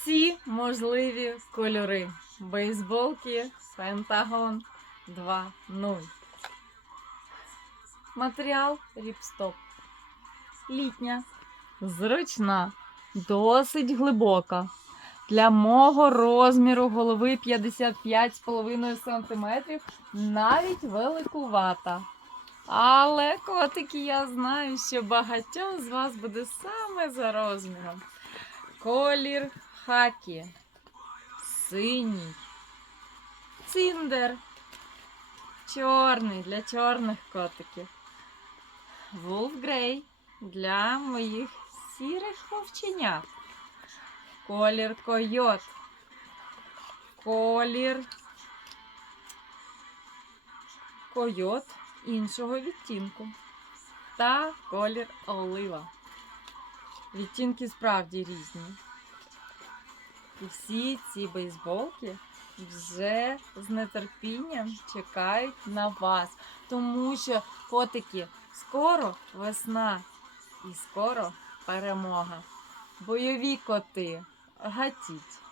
всі можливі кольори. Бейсболки Пентагон 2.0. Матеріал ріпстоп. Літня, зручна, досить глибока. Для мого розміру голови 55,5 см навіть великувата. Але котики, я знаю, що багатьом з вас буде саме за розміром. Колір хакі, синій, циндер, чорний для чорних котиків. Вулф Грей для моїх сірих вовченят. Колір койот. Колір койот іншого відтінку. Та колір олива. Відтінки справді різні. І всі ці бейсболки вже з нетерпінням чекають на вас. Тому що котики скоро весна і скоро перемога. Бойові коти, гатіть!